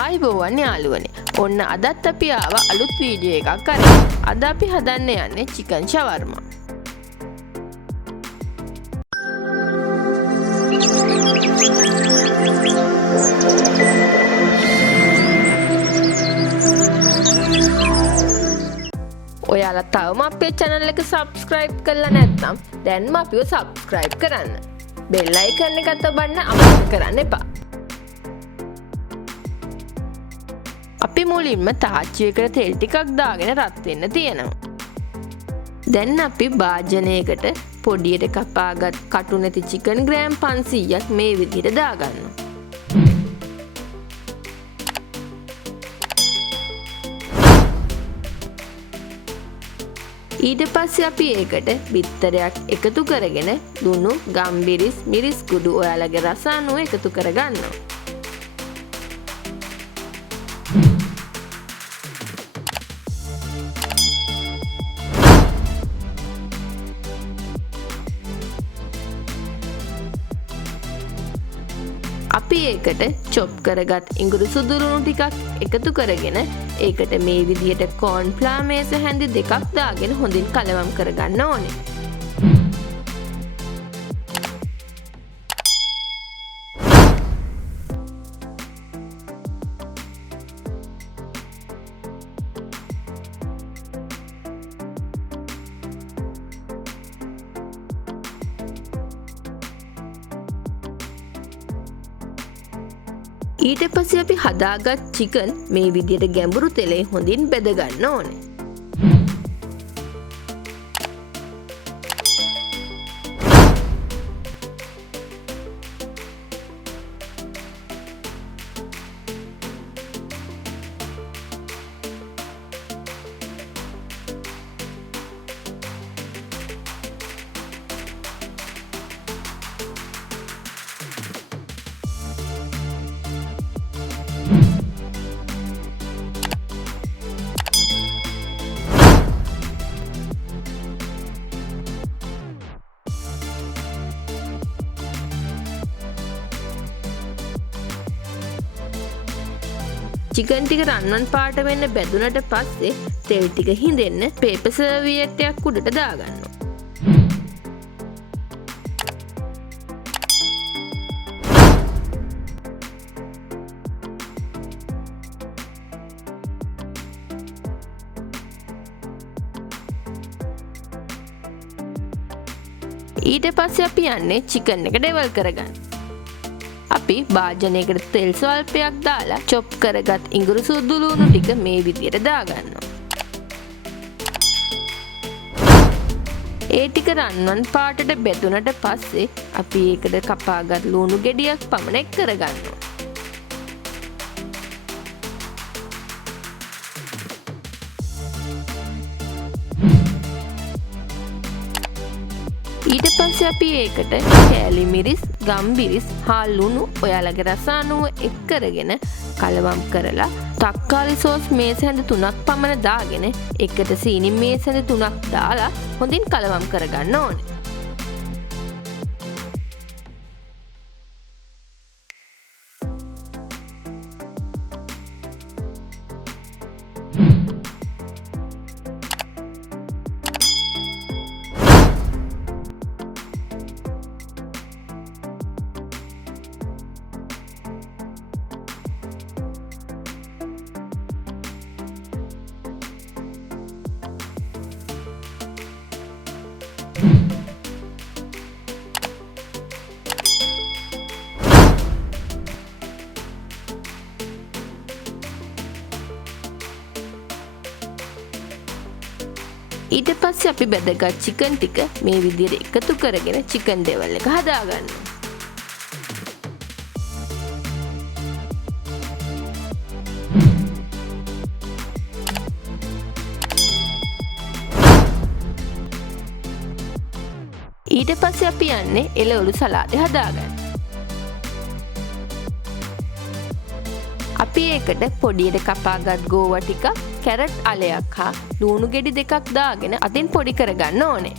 ආයිබෝවන් යාළුවනේ. ඔන්න අදත් අපි ආව අලුත් වීඩියෝ එකක් අරගෙන. අද අපි හදන්න යන්නේ chicken shawarma. ඔයාලා තවම අපේ channel එක subscribe කරලා නැත්නම් දැන්ම අපිව subscribe කරන්න. bell icon එක තබන්න අමතක කරන්න එපා. අපි මුලින්ම තාච්චියකට තෙල් ටිකක් දාගෙන රත් වෙන්න තියෙනවා. දැන් අපි භාජනයකට පොඩියට කපාගත් කටු නැති chicken ග්‍රෑම් 500ක් මේ විදිහට දාගන්නවා. ඊට පස්සේ අපි ඒකට බිත්තරයක් එකතු කරගෙන ලුණු, ගම්බිරිස්, මිරිස් කුඩු ඔයාලගේ රස අනුව එකතු කරගන්නවා. අපි ඒකට චොප් කරගත් ඉඟුරු සුදුරුණු ටිකක් එකතු කරගෙන ඒකට මේ විදිහට කෝන් ෆ්ලා මේස හැඳි දෙකක් දාගෙන හොඳින් කලවම් කරගන්න ඕනේ. ඊට පස්සේ අපි හදාගත් chicken මේ විදිහට ගැඹුරු තෙලේ හොඳින් බෙද ගන්න ඕනේ. chicken ටික රන්වන් පාට වෙන්න බැදුනට පස්සේ තෙල් ටික හිඳෙන්න පේපර් සර්වියට් එකක් උඩට දාගන්නවා. ඊට පස්සේ අපි යන්නේ chicken එක ඩෙවල් කරගන්න. අපි භාජනයකට තෙල් ස්වල්පයක් දාලා චොප් කරගත් ඉඟුරු සුදු ලුණු ටික මේ විදිහට දාගන්නවා. ඒ ටික රන්වන් පාටට බෙදුනට පස්සේ අපි ඒකට කපාගත් ලුණු ගෙඩියක් පමණ එක් කරගන්නවා. ඊට පස්සේ අපි ඒකට කෑලි මිරිස්, ගම්බිරිස්, හා ලුණු ඔයාලගේ රස අනුව එක් කරගෙන කලවම් කරලා තක්කාලි සෝස් මේස හැඳ 3ක් පමණ දාගෙන එකට සීනි මේස හැඳ 3ක් දාලා හොඳින් කලවම් කරගන්න ඕනේ. ඊට පස්සේ අපි බෙදගත් chicken ටික මේ විදිහට එකතු කරගෙන chicken දෙවල් එක හදාගන්නවා. ඊට පස්සේ අපි යන්නේ එළවලු සලාදේ හදාගන්න. අපි ඒකට පොඩියට කපාගත් ගෝවා ටිකක්, කැරට් අලයක් හා ලුණු ගෙඩි දෙකක් දාගෙන අතින් පොඩි කරගන්න ඕනේ.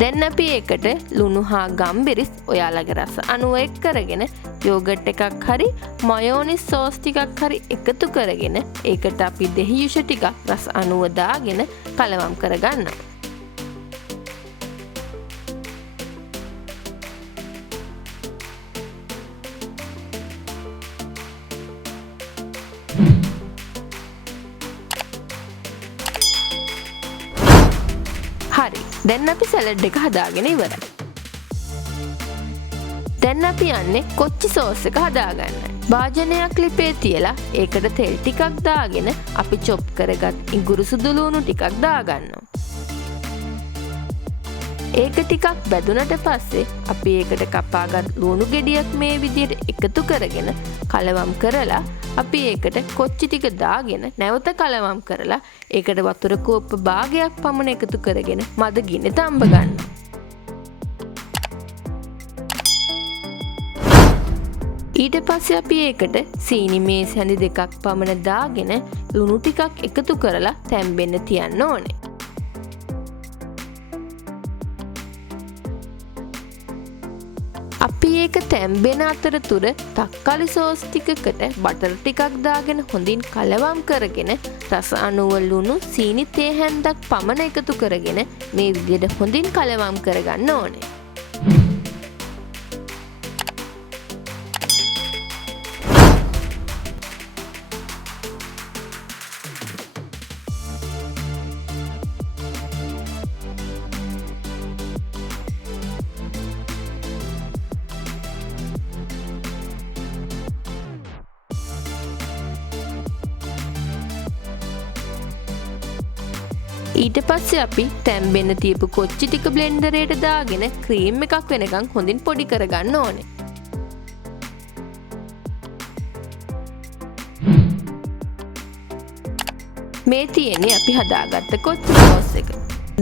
දැන් අපි ඒකට ලුණු හා ගම්බිරිස් ඔයාලගේ රස අනුව එක් කරගෙන යෝගට් එකක් හරි මයෝනිස් සෝස් ටිකක් හරි එකතු කරගෙන ඒකට අපි දෙහි යුෂ ටිකක් රස අනුව දාගෙන කලවම් කරගන්නවා. හරි. දැන් අපි සැලඩ් එක හදාගෙන ඉවරයි. දැන් අපි යන්නේ කොච්චි සෝස් එක හදාගන්නයි. භාජනයක් ලිපේ තියලා ඒකට තෙල් ටිකක් දාගෙන අපි චොප් කරගත් ඉඟුරු සුදු ලුණු ටිකක් දාගන්නවා. ඒක ටිකක් බැදුනට පස්සේ අපි ඒකට කපාගත් ලුණු ගෙඩියක් මේ විදිහට එකතු කරගෙන කලවම් කරලා අපි ඒකට කොච්චි ටික දාගෙන නැවත කලවම් කරලා ඒකට වතුර කෝප්ප භාගයක් පමණ එකතු කරගෙන මද ගින්න තඹ ගන්නවා. ඊට පස්සේ අපි ඒකට සීනි මේස් හැඳි දෙකක් පමණ දාගෙන ලුණු ටිකක් එකතු කරලා තැම්බෙන්න තියන්න ඕනේ. අපි ඒක තැම්බෙන අතරතුර තක්කාලි සෝස් ටිකකට බටර් ටිකක් දාගෙන හොඳින් කලවම් කරගෙන රස අනුව ලුණු සීනි තේ හැන්දක් පමණ එකතු කරගෙන මේ විදිහට හොඳින් කලවම් කරගන්න ඕනේ. ඊට පස්සේ අපි තැම්බෙන්න තියපු කොච්චි ටික බ්ලෙන්ඩරයට දාගෙන ක්‍රීම් එකක් වෙනකන් හොඳින් පොඩි කරගන්න ඕනේ. මේ තියෙන්නේ අපි හදාගත්ත කොච්චි සෝස් එක.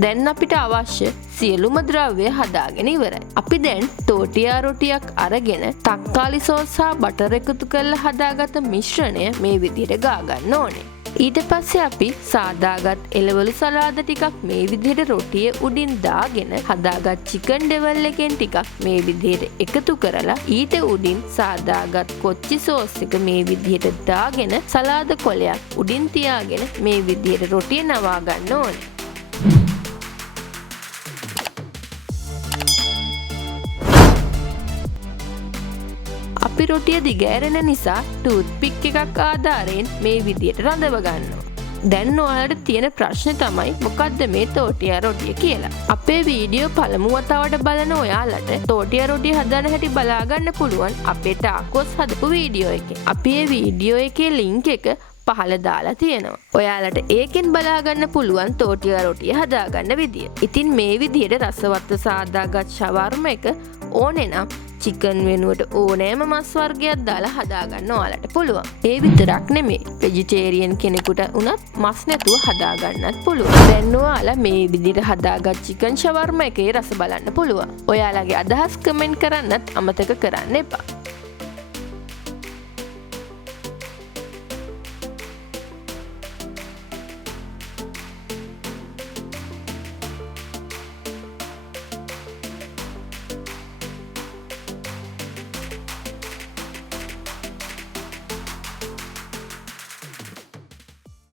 දැන් අපිට අවශ්‍ය සියලුම ද්‍රව්‍ය හදාගෙන ඉවරයි. අපි දැන් තෝටියා රොටියක් අරගෙන තක්කාලි සෝස් හා බටර් එකතු කරලා හදාගත්ත මිශ්‍රණය මේ විදිහට ගා ගන්න ඕනේ. ඊට පස්සේ අපි සාදාගත් එළවලු සලාද ටිකක් මේ විදිහට රොටිය උඩින් දාගෙන හදාගත් චිකන් ඩෙවල් එකෙන් ටිකක් මේ විදිහට එකතු කරලා ඊට උඩින් සාදාගත් කොච්චි සෝස් එක මේ විදිහට දාගෙන සලාද කොලයක් උඩින් තියාගෙන මේ විදිහට රොටිය නවා ගන්න ඕනේ. අපි රොටිය දිගෑරෙන නිසා ටූත්පික් එකක් ආධාරයෙන් මේ විදියට රඳව ගන්නවා. දැන් ඔයාලට තියෙන ප්‍රශ්නේ තමයි මොකද්ද මේ තෝටියා රොටිය කියලා. අපේ වීඩියෝ පළමු වතාවට බලන ඔයාලට තෝටියා රොටිය හදන හැටි බලා ගන්න පුළුවන් අපේ ටාකෝස් හදපු වීඩියෝ එකේ. අපි මේ වීඩියෝ එකේ ලින්ක් එක පහළ දාලා තියෙනවා. ඔයාලට ඒකෙන් බලා ගන්න පුළුවන් තෝටියා රොටිය හදාගන්න විදිය. ඉතින් මේ විදියට රසවත් සාදාගත් ෂවර්ම එක ඕනේ නම් චිකන් වෙනුවට ඕනෑම මස් වර්ගයක් දාලා හදාගන්න ඔයාලට පුළුවන්. ඒ විතරක් නෙමෙයි වෙජිටේරියන් කෙනෙකුට උනත් මස් නැතුව හදාගන්නත් පුළුවන්. දැන් ඔයාලා මේ විදිහට හදාගත් චිකන් ෂවර්ම එකේ රස බලන්න පුළුවන්. ඔයාලගේ අදහස් කමෙන්ට් කරන්නත් අමතක කරන්න එපා.